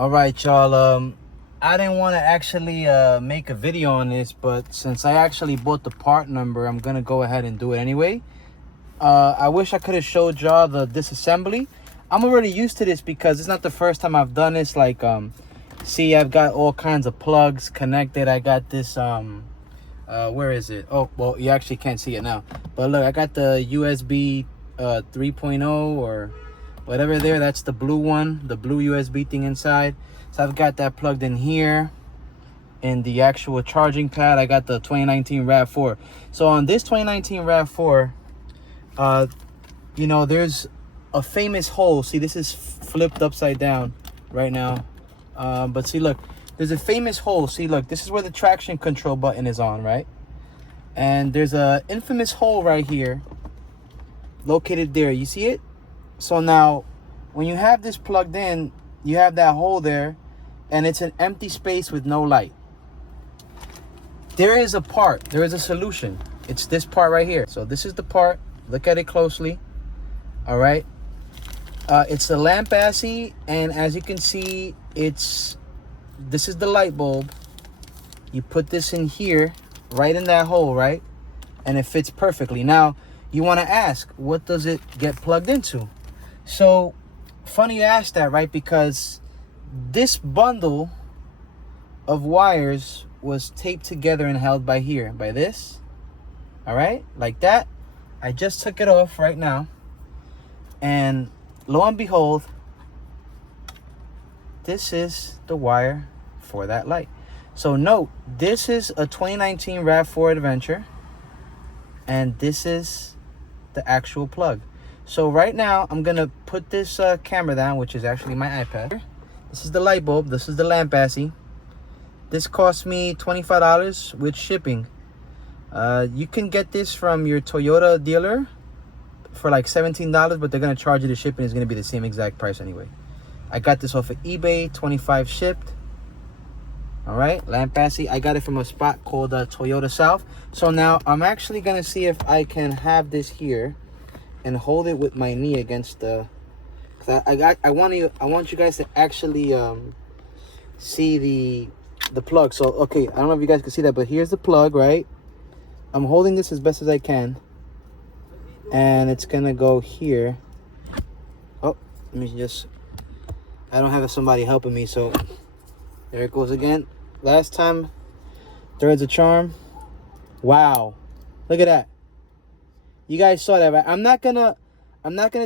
All right, y'all. I didn't want to actually make a video on this, but since I actually bought the part number, I'm gonna go ahead and do it anyway. I wish I could have showed y'all the disassembly. I'm already used to this because it's not the first time I've done this. Like, see, I've got all kinds of plugs connected. I got this where is it? Oh, well, you actually can't see it now, but look, I got the USB 3.0 or whatever there. That's the blue one, the blue USB thing inside. So I've got that plugged in here. In the actual charging pad, I got the 2019 RAV4. So on this 2019 RAV4, you know, there's a famous hole. See, this is flipped upside down right now. But see, look, there's a famous hole. See, look, this is where the traction control button is on, right? And there's a infamous hole right here located there. You see it? So now when you have this plugged in, you have that hole there and it's an empty space with no light. There is a part, there is a solution. It's this part right here. So this is the part. Look at it closely. All right. It's the lamp assy, and as you can see, this is the light bulb. You put this in here, right in that hole, right? And it fits perfectly. Now, you want to ask, what does it get plugged into? So, funny you ask that, right? Because this bundle of wires was taped together and held by here, by this. All right, like that. I just took it off right now. And lo and behold, this is the wire for that light. So note, this is a 2019 RAV4 Adventure, and this is the actual plug. So right now, I'm gonna put this camera down, which is actually my iPad. This is the light bulb. This is the lamp assy. This cost me $25 with shipping. You can get this from your Toyota dealer for like $17, but they're gonna charge you the shipping. It's gonna be the same exact price anyway. I got this off of eBay, 25 shipped. All right, lamp assy. I got it from a spot called Toyota South. So now I'm actually gonna see if I can have this here and hold it with my knee against the. Cause I want you guys to actually see the plug. So okay, I don't know if you guys can see that, but here's the plug, right? I'm holding this as best as I can, and it's gonna go here. Oh, let me just. I don't have somebody helping me, so there it goes again. Last time, third's a charm. Wow, look at that. You guys saw that, right? I'm not gonna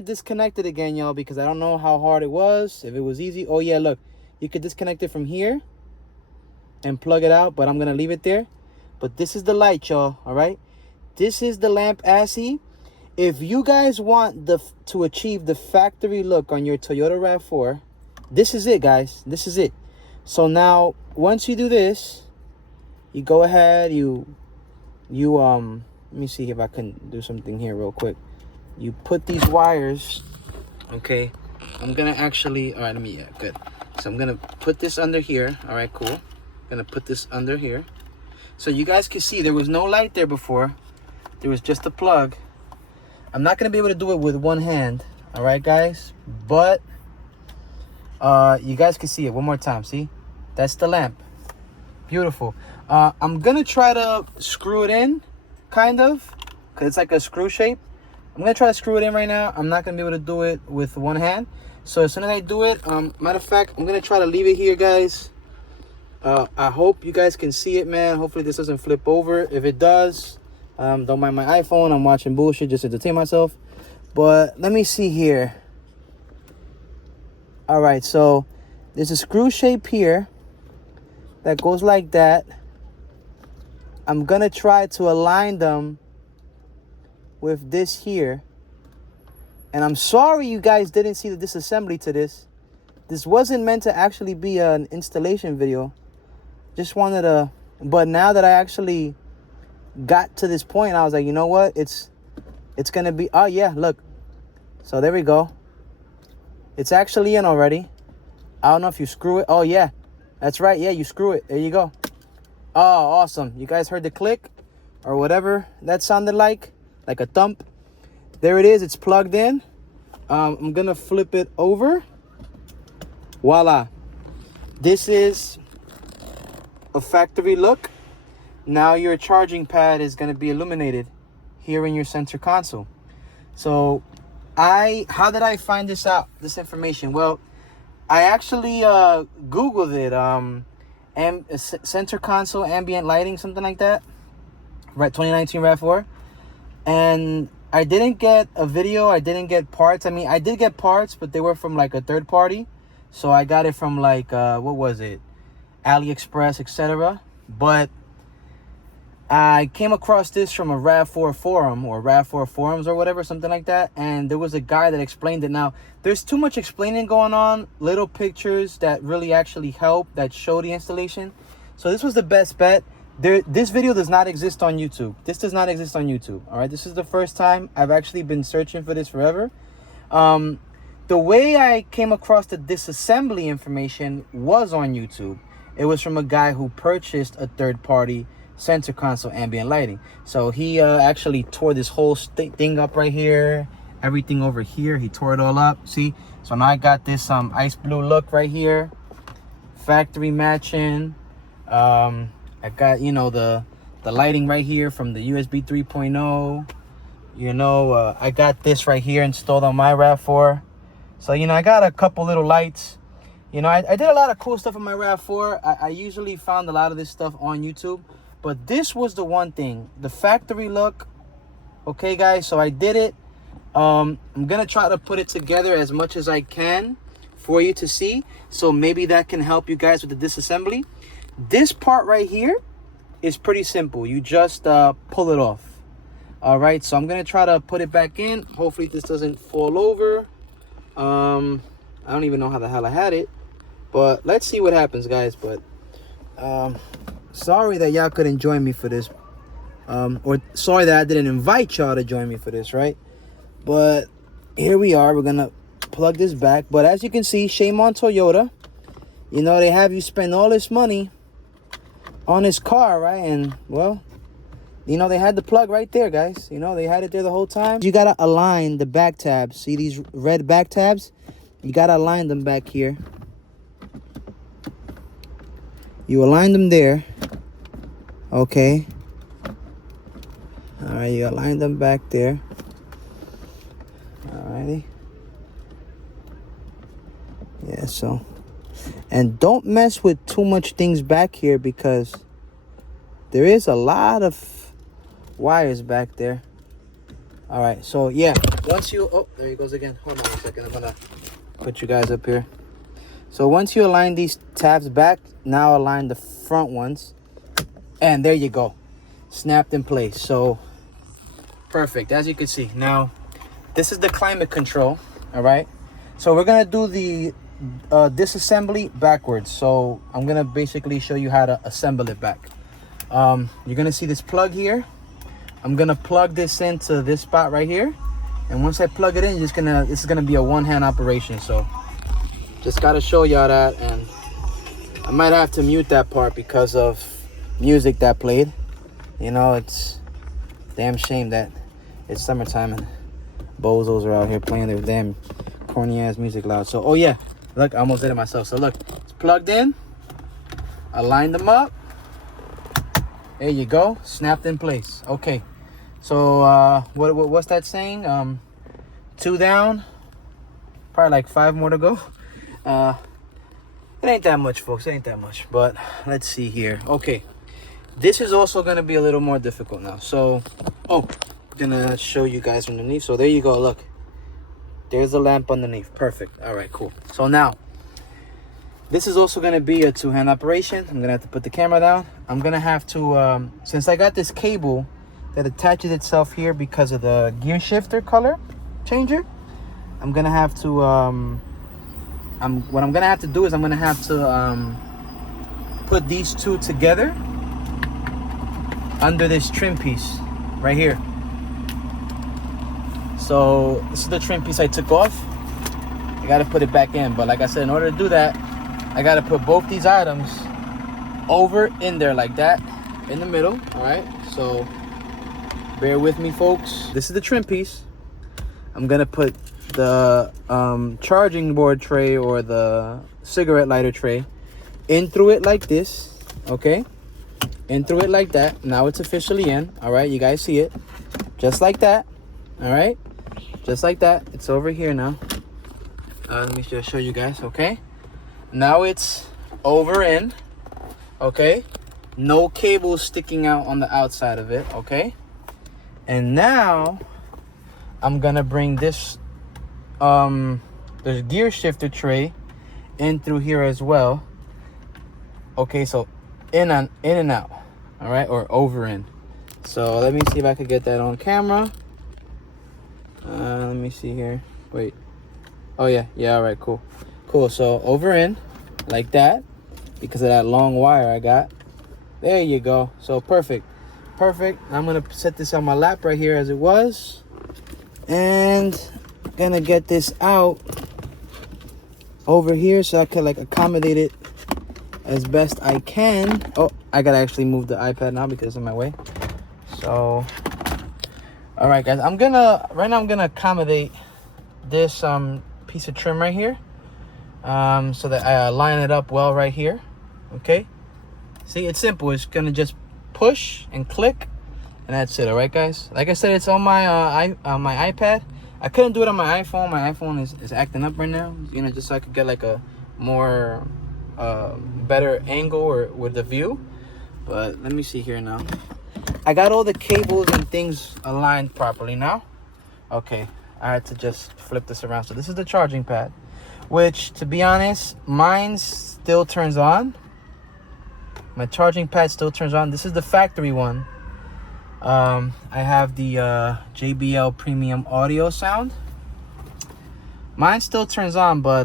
disconnect it again, y'all, because I don't know how hard it was. If it was easy, oh yeah, look, you could disconnect it from here and plug it out, but I'm gonna leave it there. But this is the light, y'all. All right, this is the lamp assy. If you guys want to achieve the factory look on your Toyota RAV4, this is it, guys. This is it. So now, once you do this, you go ahead. Let me see if I can do something here real quick. You put these wires. Okay, I'm gonna actually. All right, yeah, good. So I'm gonna put this under here. All right, cool. Gonna put this under here. So you guys can see there was no light there before. There was just a plug. I'm not going to be able to do it with one hand. All right, guys. But you guys can see it one more time. See? That's the lamp. Beautiful. I'm going to try to screw it in, kind of, because it's like a screw shape. I'm going to try to screw it in right now. I'm not going to be able to do it with one hand. So as soon as I do it, matter of fact, I'm going to try to leave it here, guys. I hope you guys can see it, man. Hopefully this doesn't flip over. If it does, don't mind my iPhone. I'm watching bullshit just to entertain myself. But let me see here. All right, so there's a screw shape here that goes like that. I'm gonna try to align them with this here. And I'm sorry you guys didn't see the disassembly to this. This wasn't meant to actually be an installation video. Just wanted to, but now that I actually got to this point, I was like, you know what? It's gonna be, oh yeah, look. So there we go. It's actually in already. I don't know if you screw it. Oh yeah, that's right. Yeah, you screw it. There you go. Oh, awesome. You guys heard the click or whatever that sounded like a thump. There it is. It's plugged in. I'm gonna flip it over. Voila. this is a factory look. Now your charging pad is going to be illuminated here in your center console. So how did I find this information? Well, I actually Googled it, center console ambient lighting, something like that, right? 2019 RAV4. And I didn't get a video, I didn't get parts. I mean, I did get parts, but they were from like a third party. So I got it from like what was it, AliExpress, etc. But I came across this from a RAV4 forum, or RAV4 forums or whatever, something like that. And there was a guy that explained it. Now, there's too much explaining going on, little pictures that really actually help, that show the installation. So this was the best bet. This video does not exist on YouTube. This does not exist on YouTube. All right, this is the first time. I've actually been searching for this forever. The way I came across the disassembly information was on YouTube. It was from a guy who purchased a third-party center console ambient lighting. So he actually tore this whole thing up right here, everything over here. He tore it all up. See, so now I got this ice blue look right here, factory matching. I got, you know, the lighting right here from the USB 3.0. You know, I got this right here installed on my RAV4. So, you know, I got a couple little lights. You know, I did a lot of cool stuff on my RAV4. I usually found a lot of this stuff on YouTube, but this was the one thing, the factory look. Okay, guys, so I did it. I'm gonna try to put it together as much as I can for you to see. So maybe that can help you guys with the disassembly. This part right here is pretty simple. You just pull it off. All right, so I'm gonna try to put it back in. Hopefully this doesn't fall over. I don't even know how the hell I had it, but let's see what happens, guys. But sorry that y'all couldn't join me for this, or sorry that I didn't invite y'all to join me for this, right? But here we are. We're gonna plug this back. But as you can see, shame on Toyota. You know, they have you spend all this money on this car, right? And well, you know, they had the plug right there, guys. You know, they had it there the whole time. You gotta align the back tabs. See these red back tabs? You gotta align them back here. You align them there. Okay. All right, you align them back there. Alrighty. Yeah, so. And don't mess with too much things back here, because there is a lot of wires back there. All right, so yeah, once you, oh, there he goes again. Hold on a second, I'm gonna put you guys up here. So once you align these tabs back, now align the front ones, and there you go, snapped in place. So perfect, as you can see. Now this is the climate control. All right, so we're gonna do the disassembly backwards. So I'm gonna basically show you how to assemble it back. You're gonna see this plug here. I'm gonna plug this into this spot right here, and once I plug it in, this is gonna be a one-hand operation. So just gotta show y'all that, and I might have to mute that part because of music that played. You know, it's a damn shame that it's summertime and bozos are out here playing their damn corny ass music loud. So oh yeah, look, I almost did it myself. So look, it's plugged in, align them up, there you go, snapped in place. Okay, so what's that saying? 2 down, probably like 5 more to go. It ain't that much, folks, it ain't that much, but let's see here. Okay, this is also gonna be a little more difficult now. So I'm gonna show you guys underneath. So there you go, look, there's the lamp underneath. Perfect. All right, cool. So now this is also going to be a 2-hand operation. I'm gonna have to put the camera down. I'm gonna have to since I got this cable that attaches itself here because of the gear shifter color changer, I'm gonna have to what I'm gonna have to do is I'm gonna have to put these two together under this trim piece right here. So this is the trim piece I took off. I got to put it back in, but like I said, in order to do that, I got to put both these items over in there like that, in the middle. All right, so bear with me, folks. This is the trim piece. I'm gonna put the charging board tray or the cigarette lighter tray in through it like this, okay? In through it like that. Now it's officially in. All right, you guys see it, just like that. All right, just like that. It's over here now. Let me just show you guys. Okay, now it's over in. Okay, no cables sticking out on the outside of it. Okay, and now I'm gonna bring this the gear shifter tray in through here as well. Okay, so in and out. All right, or over in. So let me see if I could get that on camera. Let me see here. Wait. Oh yeah, all right, cool. So over in like that, because of that long wire I got. There you go. So perfect. I'm gonna set this on my lap right here as it was, and gonna get this out over here so I can like accommodate it as best I can. Oh, I gotta actually move the iPad now because it's in my way. So all right, guys, I'm gonna accommodate this piece of trim right here, so that I line it up well right here. Okay, see, it's simple. It's gonna just push and click, and that's it. All right, guys, like I said, it's on my my iPad. I couldn't do it on my iPhone. My iPhone is acting up right now, you know, just so I could get like a more better angle or with the view. But let me see here now. I got all the cables and things aligned properly now. Okay, I had to just flip this around. So this is the charging pad, which, to be honest, mine still turns on. My charging pad still turns on. This is the factory one. I have the JBL premium audio sound. Mine still turns on, but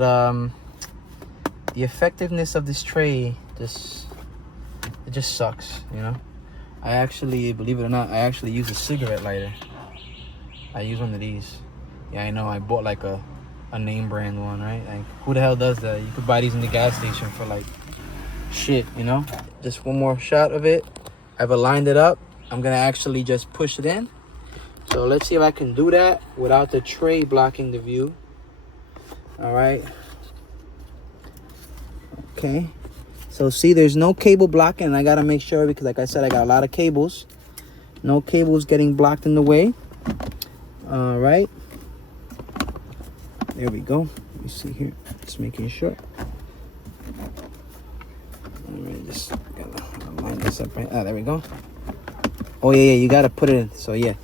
the effectiveness of this tray just sucks, you know. I actually, believe it or not, I actually use a cigarette lighter. I use one of these. Yeah, I know, I bought like a name brand one, right? Like, who the hell does that? You could buy these in the gas station for like shit, you know. Just one more shot of it. I've aligned it up. I'm gonna actually just push it in. So let's see if I can do that without the tray blocking the view. All right. Okay. So see, there's no cable blocking, and I gotta make sure, because like I said, I got a lot of cables. No cables getting blocked in the way. All right. There we go. Let me see here. Just making sure. All right, just gotta line this up right. There we go. Oh yeah, you gotta put it in. So yeah.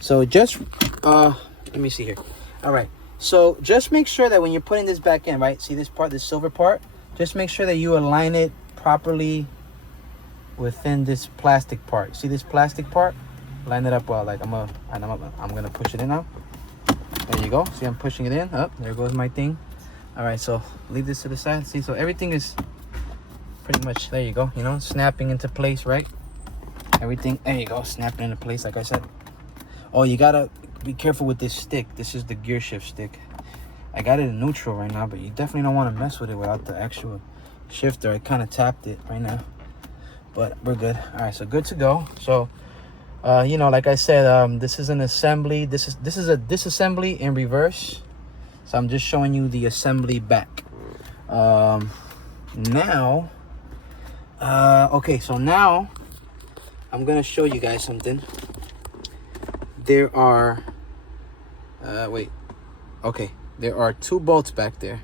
So just let me see here. All right. So just make sure that when you're putting this back in, right? See this part, this silver part. Just make sure that you align it properly within this plastic part. See this plastic part? Line it up well. Like I'm gonna push it in now. There you go. See, I'm pushing it in. Up. There goes my thing. All right. So leave this to the side. See, so everything is pretty much, there you go. You know, snapping into place, right? Everything. There you go. Snapping into place, like I said. Oh, you gotta be careful with this stick. This is the gear shift stick. I got it in neutral right now, but you definitely don't want to mess with it without the actual shifter. I kind of tapped it right now, but we're good. All right, so good to go. So you know, like I said, this is an assembly. This is a disassembly in reverse. So I'm just showing you the assembly back. Now okay, so now I'm gonna show you guys something. There are wait, okay, there are 2 bolts back there.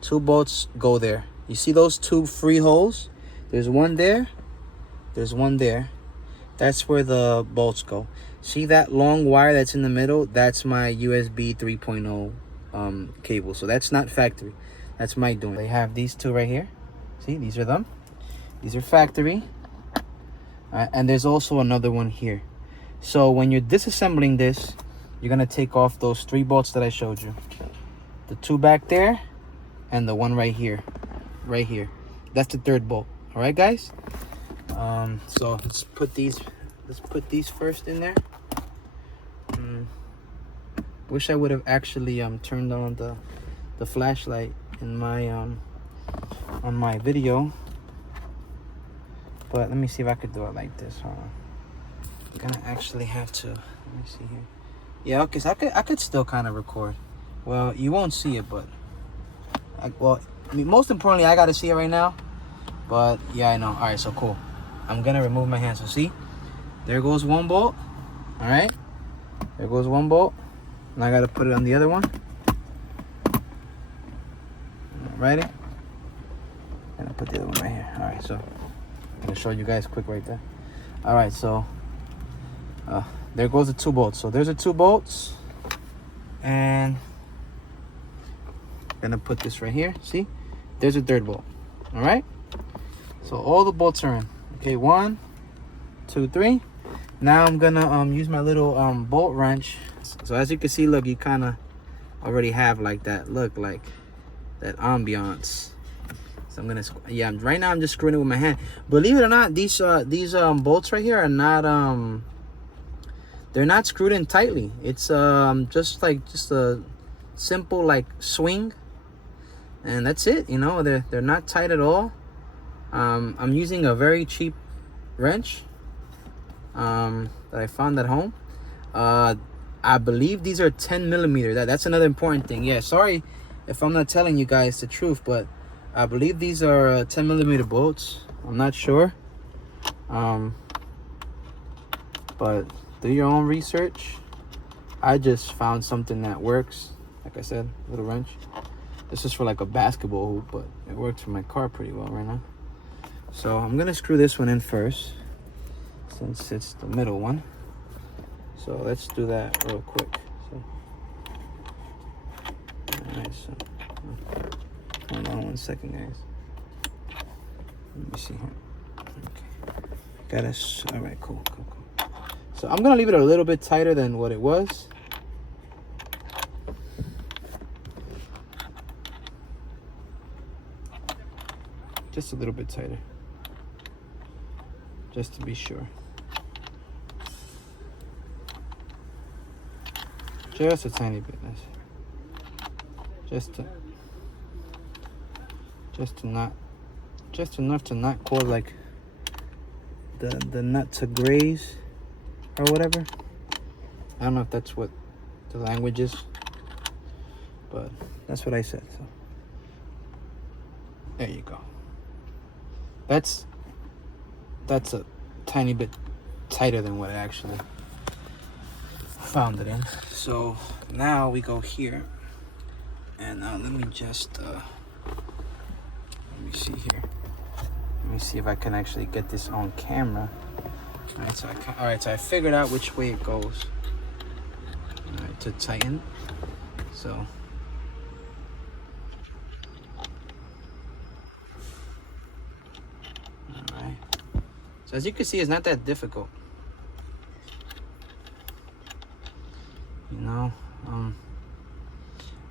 2 bolts go there. You see those 2 free holes? There's one there, there's one there. That's where the bolts go. See that long wire that's in the middle? That's my USB 3.0 cable. So that's not factory, that's my doing. They have these 2 right here. See, these are them. These are factory. And there's also another one here. So when you're disassembling this, you're gonna take off those 3 bolts that I showed you. The 2 back there and the one right here. Right here. That's the 3rd bolt. All right, guys? So let's put these first in there. Wish I would have actually turned on the flashlight in my on my video. But let me see if I could do it like this. Hold on. I'm gonna actually have to, let me see here. Yeah, okay, so I could still kind of record. Well, you won't see it, but I mean, most importantly, I gotta see it right now. But yeah, I know. All right, so cool. I'm gonna remove my hand. So see, there goes one bolt. All right, there goes one bolt. Now I gotta put it on the other one. Alrighty, and I put the other one right here. All right, so I'm gonna show you guys quick right there. All right, so there goes the 2 bolts. So there's the 2 bolts, and I'm gonna put this right here. See, there's a 3rd bolt. All right, so all the bolts are in. Okay, 1, 2, 3. Now I'm gonna use my little bolt wrench. So as you can see, look, you kind of already have like that look, like that ambiance. So I'm gonna, yeah, right now I'm just screwing it with my hand. Believe it or not, these bolts right here are not they're not screwed in tightly. It's just a simple like swing, and that's it. You know, they're not tight at all. I'm using a very cheap wrench that I found at home. I believe these are 10 millimeter. That's another important thing. Yeah, sorry if I'm not telling you guys the truth, but I believe these are 10 millimeter bolts. I'm not sure, but do your own research. I just found something that works. Like I said, little wrench. This is for like a basketball hoop, but it works for my car pretty well right now. So I'm gonna screw this one in first, since it's the middle one. So let's do that real quick. So, all right, so hold on 1 second, guys. Let me see here. Okay, got us. All right, cool. So I'm gonna leave it a little bit tighter than what it was. Just a little bit tighter, just to be sure. Just a tiny bit, just enough to not cause like the nut to graze or whatever. I don't know if that's what the language is, but that's what I said. So there you go. That's a tiny bit tighter than what I actually found it in. So now we go here, and let me just let me see here. Let me see if I can actually get this on camera. All right, so I figured out which way it goes. All right, to tighten. So all right. So as you can see, it's not that difficult. You know,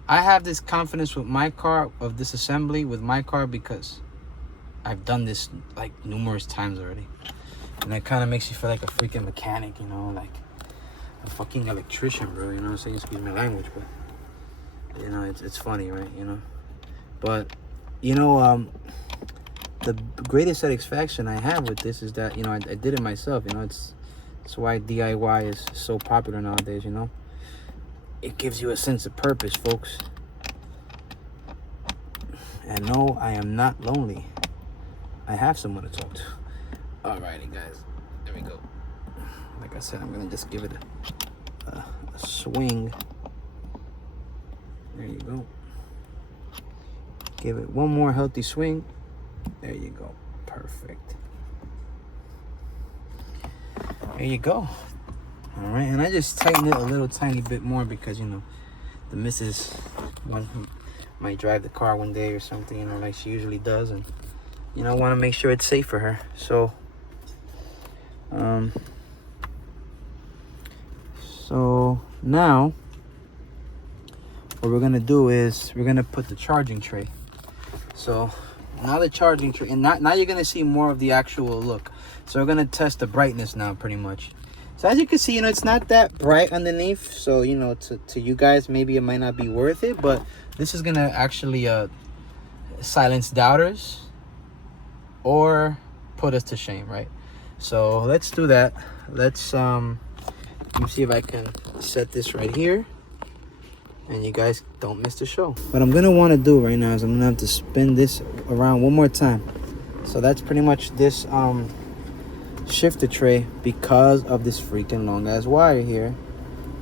I have this confidence with my car, of this assembly with my car, because I've done this like numerous times already. And it kind of makes you feel like a freaking mechanic, you know, like a fucking electrician, bro. You know what I'm saying? Excuse my language, but you know, it's funny, right? You know, but you know, the greatest satisfaction I have with this is that, you know, I did it myself. You know, it's why DIY is so popular nowadays. You know, it gives you a sense of purpose, folks. And no, I am not lonely. I have someone to talk to. Alrighty, guys, there we go. Like I said, I'm gonna just give it a swing. There you go. Give it one more healthy swing. There you go. Perfect. There you go. All right, and I just tighten it a little tiny bit more because, you know, the missus might drive the car one day or something, you know, like she usually does, and you know, want to make sure it's safe for her. So so now what we're gonna do is we're gonna put the charging tray. So now the charging tray, and now you're gonna see more of the actual look. So we're gonna test the brightness now, pretty much. So as you can see, you know, it's not that bright underneath, so you know, to you guys maybe it might not be worth it, but this is gonna actually silence doubters or put us to shame, right? So let's do that. Let's let me see if I can set this right here and you guys don't miss the show. What I'm gonna want to do right now is I'm gonna have to spin this around one more time So that's pretty much this shifter tray because of this freaking long ass wire here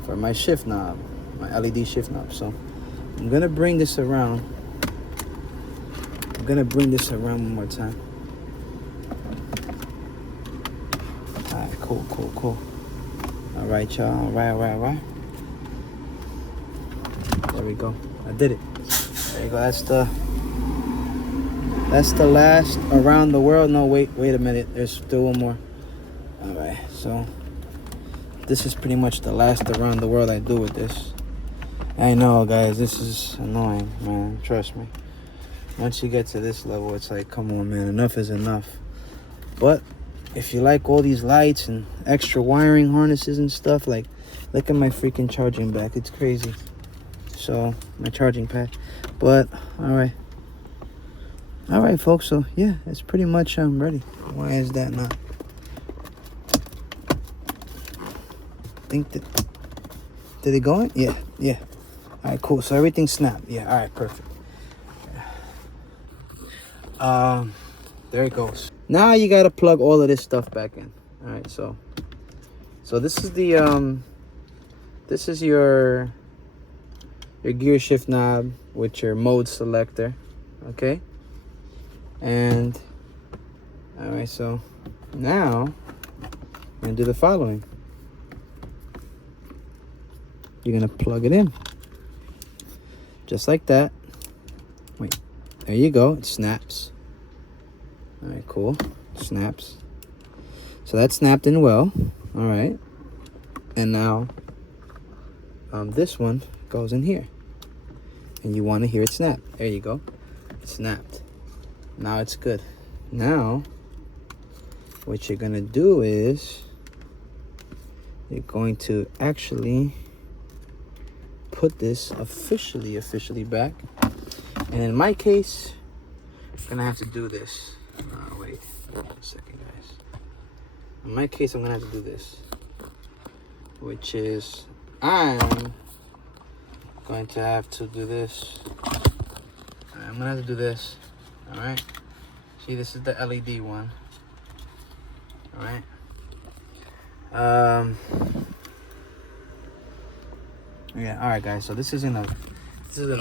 for my shift knob, my LED shift knob. So I'm gonna bring this around. I'm gonna bring this around one more time. All right, cool. All right, y'all. All right. There we go. I did it. There you go. That's the last around the world. No, wait a minute. There's still one more. All right, so this is pretty much the last around the world I do with this. I know, guys, this is annoying, man. Trust me. Once you get to this level, it's like, come on, man, enough is enough. But if you like all these lights and extra wiring harnesses and stuff, like, look at my freaking charging back. It's crazy. So, my charging pad. But, all right, folks. So, yeah, it's pretty much ready. Why is that not? Think that, did it go in? Yeah. All right, cool. So everything snapped. Yeah. All right, perfect. There it goes. Now you gotta plug all of this stuff back in. All right, so this is the this is your gear shift knob with your mode selector. Okay, and all right, so now I'm gonna do the following. You're gonna plug it in just like that. Wait, there you go. It snaps. All right, cool. Snaps. So that snapped in well. All right, and now this one goes in here, and you want to hear it snap. There you go. It snapped. Now it's good. Now what you're gonna do is you're going to actually put this officially back. And in my case, I'm gonna have to do this. Wait a second, guys. In my case, I'm gonna have to do this, which is I'm going to have to do this. I'm gonna have to do this. All right. See, this is the LED one. All right. Yeah. All right, guys. So this isn't a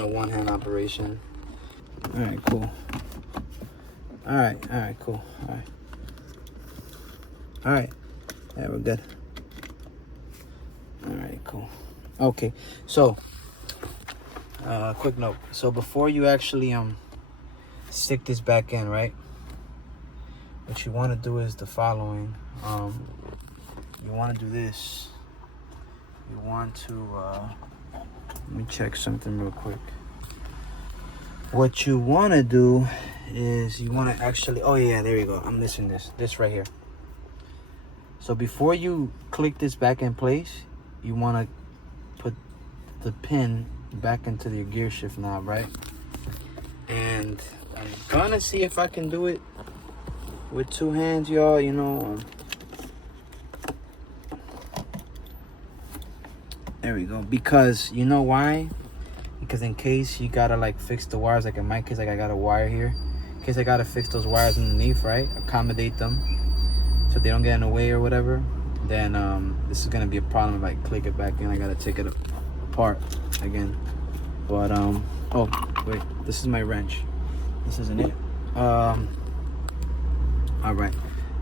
one-hand operation. All right. Cool. All right. Cool. All right. Yeah, we're good. All right. Cool. Okay. So, quick note. So before you actually stick this back in, right? What you want to do is the following. You want to do this. You want to let me check something real quick. What you want to do is you want to actually, oh yeah, there you go. I'm missing this right here. So before you click this back in place, you want to put the pin back into your gear shift knob, right? And I'm gonna see if I can do it with two hands, y'all. You know, there we go. Because you know why? Because in case you gotta like fix the wires, like in my case, like I got a wire here. In case I gotta fix those wires underneath, right? Accommodate them so they don't get in the way or whatever. Then this is gonna be a problem if I click it back in. I gotta take it apart again. But oh wait, this is my wrench. This isn't it. All right.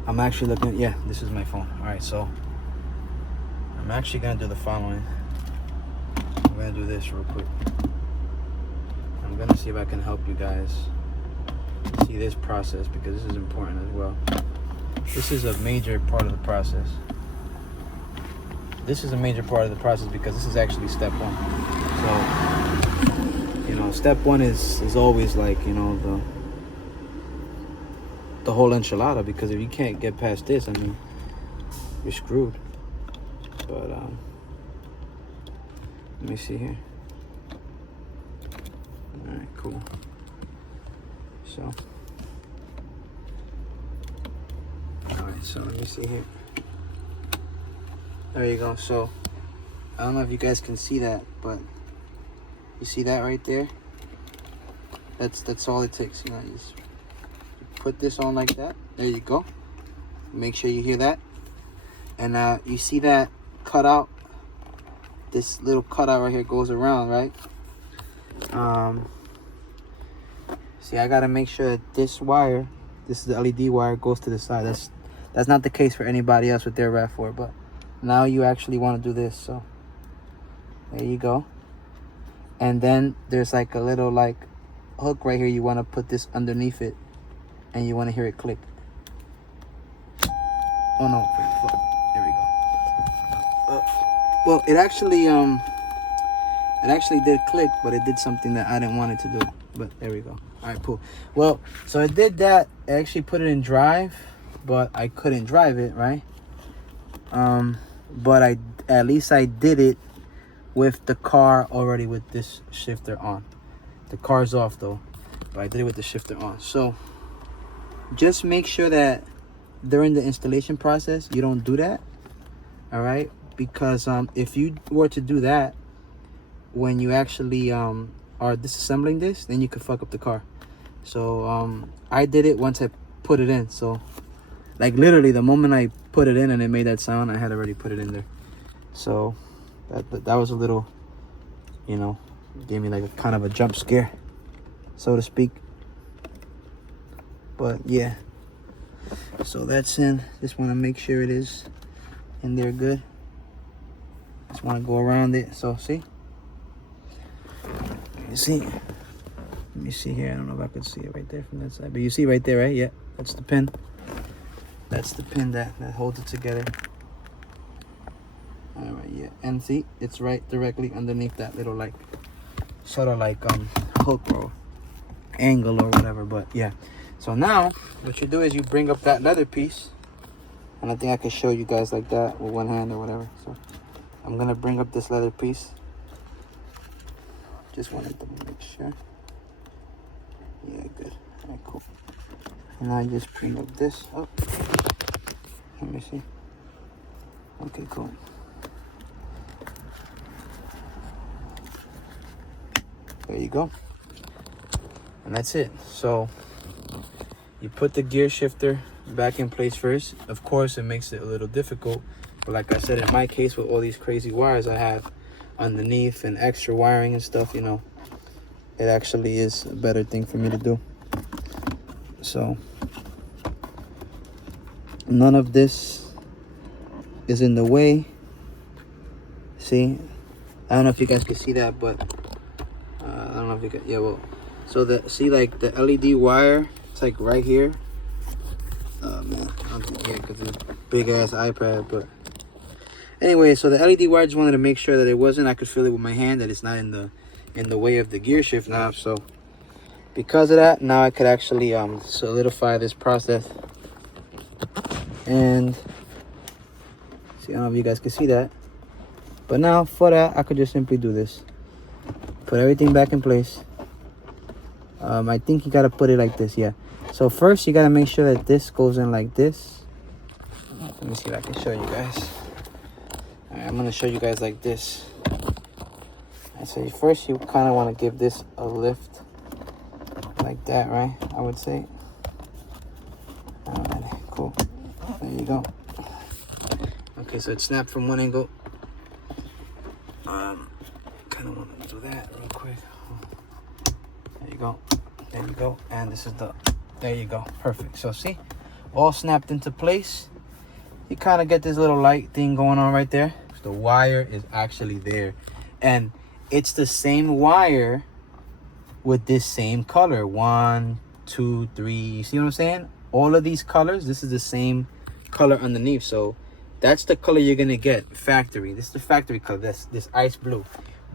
I'm actually looking at, yeah, this is my phone. All right, so I'm actually gonna do the following. I'm gonna do this real quick. I'm gonna see if I can help you guys see this process because this is important as well. This is a major part of the process. This is a major part of the process because this is actually step one. So, you know, step one is always like, you know, the whole enchilada, because if you can't get past this, I mean, you're screwed. But let me see here. All right, cool. So, all right, so let me see here. There you go. So I don't know if you guys can see that, but you see that right there? That's all it takes. You know, you just put this on like that. There you go. Make sure you hear that. And you see that cutout? This little cutout right here goes around, right? See, I gotta make sure that this wire, this is the LED wire, goes to the side. That's not the case for anybody else with their RAV4, but now you actually want to do this. So there you go. And then there's like a little like hook right here. You want to put this underneath it, and you want to hear it click. Oh no! There we go. Well, it actually did click, but it did something that I didn't want it to do. But there we go. All right, cool. Well, so it did that. I actually put it in drive, but I couldn't drive it, right? But at least I did it with the car already with this shifter on. The car's off though, but I did it with the shifter on. So just make sure that during the installation process you don't do that, all right? Because if you were to do that when you actually are disassembling this, then you could fuck up the car. So I did it once I put it in. So like literally the moment I put it in and it made that sound, I had already put it in there. So that was a little, you know, gave me like a kind of a jump scare, so to speak. But yeah, so that's in. Just want to make sure it is in there good. Just want to go around it. So see, you see, let me see here. I don't know if I could see it right there from that side, but you see right there, right? Yeah, that's the pin. That's the pin that holds it together. All right, yeah, and see, it's right directly underneath that little like sort of like hook or angle or whatever. But yeah, so now what you do is you bring up that leather piece, and I think I can show you guys like that with one hand or whatever. So I'm gonna bring up this leather piece. Just wanted to make sure. Yeah, good. All right, cool. And I just bring up this up. Let me see. Okay, cool. There you go. And that's it. So you put the gear shifter back in place first. Of course, it makes it a little difficult, but like I said, in my case with all these crazy wires I have underneath and extra wiring and stuff, you know, it actually is a better thing for me to do. So none of this is in the way. See, I don't know if you guys can see that, but I don't know if you can. Yeah, well, so see, like the LED wire, it's like right here. Oh man, I don't think here because it's a big ass iPad. But anyway, so the LED wire, just wanted to make sure that it wasn't. I could feel it with my hand, that it's not in the way of the gear shift knob. So because of that, now I could actually solidify this process. And see, I don't know if you guys can see that, but now for that I could just simply do this. Put everything back in place. I think you gotta put it like this, yeah. So first you gotta make sure that this goes in like this. Let me see if I can show you guys. All right, I'm gonna show you guys like this. And so first you kind of want to give this a lift like that, right? I would say. All right, cool. There you go. Okay, so it snapped from one angle. Kind of want to do that real quick. There you go. There you go. And this is there you go. Perfect. So see, all snapped into place. You kind of get this little light thing going on right there. The wire is actually there, and it's the same wire with this same color. 1, 2, 3. You see what I'm saying? All of these colors, this is the same color underneath. So that's the color you're gonna get factory. This is the factory color. This ice blue.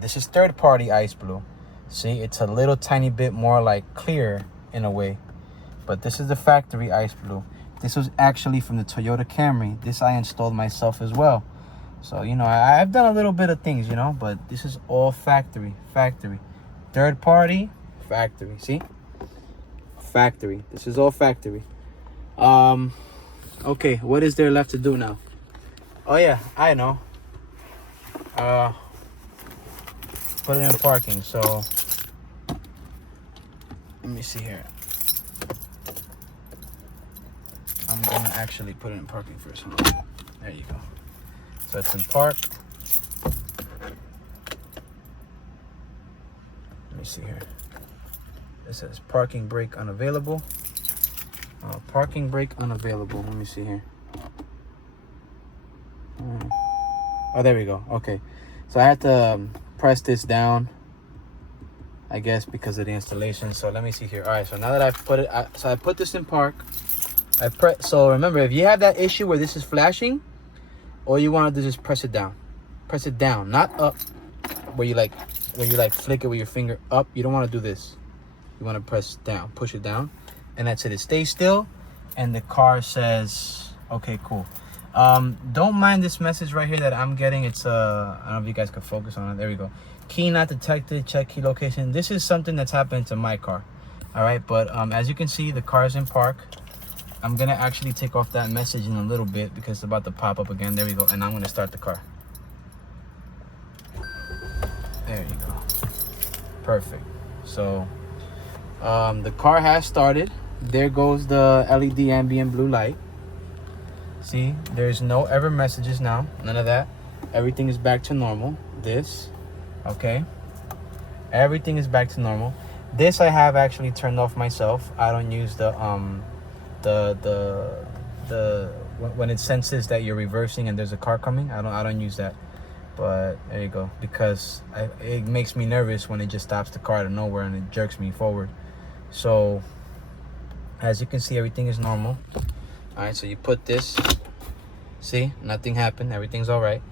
This is third-party ice blue. See, it's a little tiny bit more like clear in a way, but this is the factory ice blue. This was actually from the Toyota Camry. This I installed myself as well. So, you know, I've done a little bit of things, you know, but this is all factory. Third party, factory. See? Factory. This is all factory. Okay, what is there left to do now? Oh yeah, I know. Put it in parking. So let me see here. I'm gonna actually put it in parking first. Hold on. There you go. So it's in park. Let me see here. It says parking brake unavailable. Parking brake unavailable. Let me see here. Oh, there we go. Okay. So I had to press this down, I guess, because of the installation. So let me see here. All right. So now that I've put it, so I put this in park. So remember, if you have that issue where this is flashing, all you want to do is just press it down. Press it down, not up, where you flick it with your finger up. You don't want to do this. You want to press down, push it down, and that's it. It stays still, and the car says, okay, cool. Don't mind this message right here that I'm getting. It's I don't know if you guys can focus on it. There we go. Key not detected, check key location. This is something that's happened to my car. All right, but as you can see, the car is in park. I'm gonna actually take off that message in a little bit because it's about to pop up again. There we go, and I'm gonna start the car. There you go. Perfect. So the car has started. There goes the LED ambient blue light. See, there's no error messages now, none of that. Everything is back to normal. This, okay, everything is back to normal. This I have actually turned off myself. I don't use the when it senses that you're reversing and there's a car coming. I don't use that. But there you go, because it makes me nervous when it just stops the car out of nowhere and it jerks me forward. So as you can see, everything is normal. All right, so you put this, see, nothing happened, everything's all right.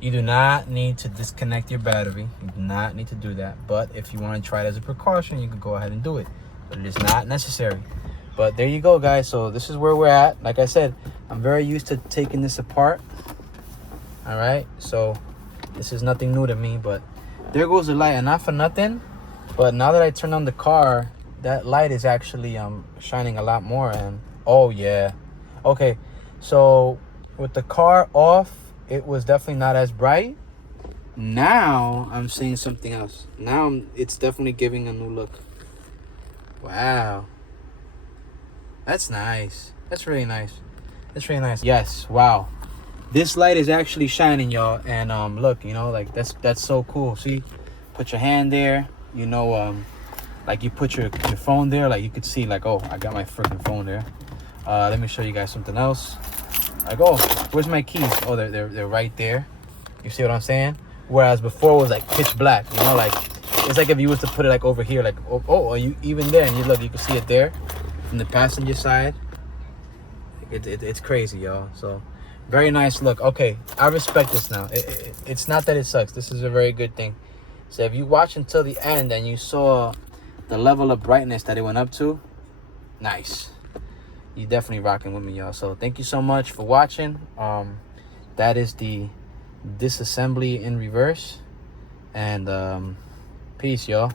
You do not need to disconnect your battery. You do not need to do that. But if you want to try it as a precaution, you can go ahead and do it, but it is not necessary. But there you go, guys. So this is where we're at. Like I said, I'm very used to taking this apart. All right, so this is nothing new to me, but there goes the light. And not for nothing, but now that I turned on the car, that light is actually shining a lot more. And oh yeah, okay, so with the car off, it was definitely not as bright. Now I'm seeing something else. Now it's definitely giving a new look. Wow, that's nice. That's really nice. That's really nice. Yes, wow, this light is actually shining, y'all. And look, you know, like that's so cool. See, put your hand there, you know, like you put your phone there, like you could see, like, oh, I got my freaking phone there. Let me show you guys something else. Like, oh, where's my keys? Oh, they're right there. You see what I'm saying? Whereas before it was like pitch black, you know, like it's like if you was to put it like over here, like, oh, are you even there? And you look, you can see it there from the passenger side. It's crazy, y'all. So very nice look. Okay, I respect this now. It's not that it sucks. This is a very good thing. So if you watch until the end and you saw the level of brightness that it went up to, nice. You definitely rocking with me, y'all. So thank you so much for watching. That is the disassembly in reverse. And peace, y'all.